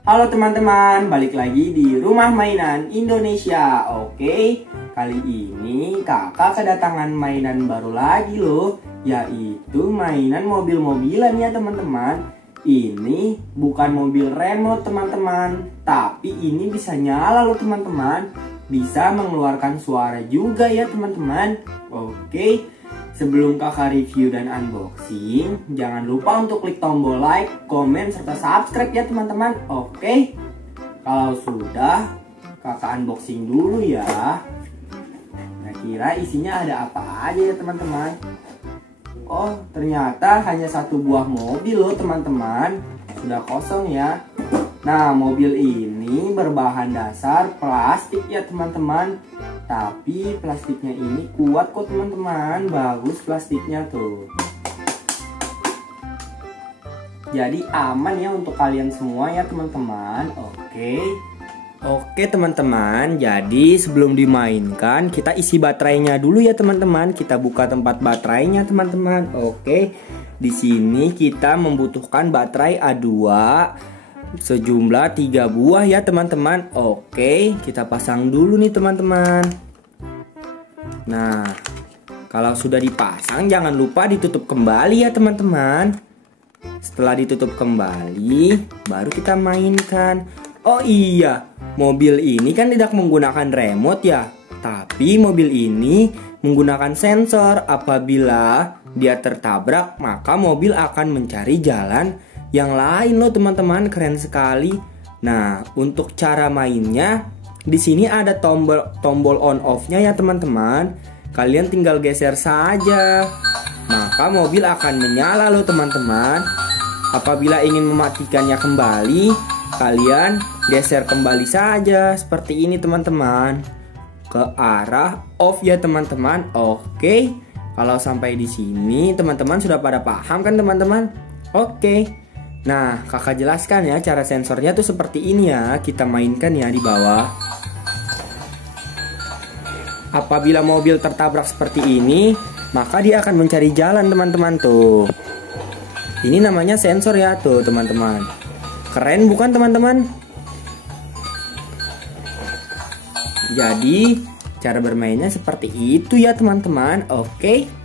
Halo teman-teman, balik lagi di Rumah Mainan Indonesia. Oke, kali ini kakak kedatangan mainan baru lagi loh, yaitu mainan mobil-mobilan ya teman-teman. Ini bukan mobil remote teman-teman, tapi ini bisa nyala loh teman-teman. Bisa mengeluarkan suara juga ya teman-teman. Oke, sebelum kakak review dan unboxing, jangan lupa untuk klik tombol like, komen, serta subscribe ya teman-teman. Oke, kalau sudah, kakak unboxing dulu ya. Kira isinya ada apa aja ya teman-teman. Oh, ternyata hanya satu buah mobil loh teman-teman. Sudah kosong ya. Nah, mobil ini berbahan dasar plastik ya teman-teman. Tapi plastiknya ini kuat kok teman-teman. Bagus plastiknya tuh. Jadi aman ya untuk kalian semua ya teman-teman. Oke teman-teman, jadi sebelum dimainkan kita isi baterainya dulu ya teman-teman. Kita buka tempat baterainya teman-teman. Oke, di sini kita membutuhkan baterai A2 sejumlah 3 buah ya teman-teman. Oke, kita pasang dulu nih teman-teman. Nah, kalau sudah dipasang jangan lupa ditutup kembali ya teman-teman. Setelah ditutup kembali, baru kita mainkan. Oh iya, mobil ini kan tidak menggunakan remote ya. Tapi mobil ini menggunakan sensor. Apabila dia tertabrak, maka mobil akan mencari jalan yang lain loh teman-teman. Keren sekali. Nah, untuk cara mainnya, di sini ada tombol on off-nya ya teman-teman. Kalian tinggal geser saja, maka mobil akan menyala loh teman-teman. Apabila ingin mematikannya kembali, kalian geser kembali saja seperti ini teman-teman, ke arah off ya teman-teman. Oke, kalau sampai di sini teman-teman sudah pada paham kan teman-teman? Oke, nah kakak jelaskan ya cara sensornya tuh seperti ini ya. Kita mainkan ya di bawah. Apabila mobil tertabrak seperti ini, maka dia akan mencari jalan teman-teman tuh. Ini namanya sensor ya tuh teman-teman. Keren bukan teman-teman? Jadi cara bermainnya seperti itu ya teman-teman. Oke.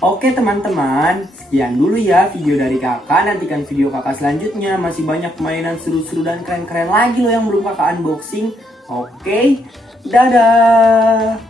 Oke teman-teman, sekian dulu ya video dari kakak. Nantikan video kakak selanjutnya. Masih banyak mainan seru-seru dan keren-keren lagi loh yang belum kakak unboxing. Oke, dadah.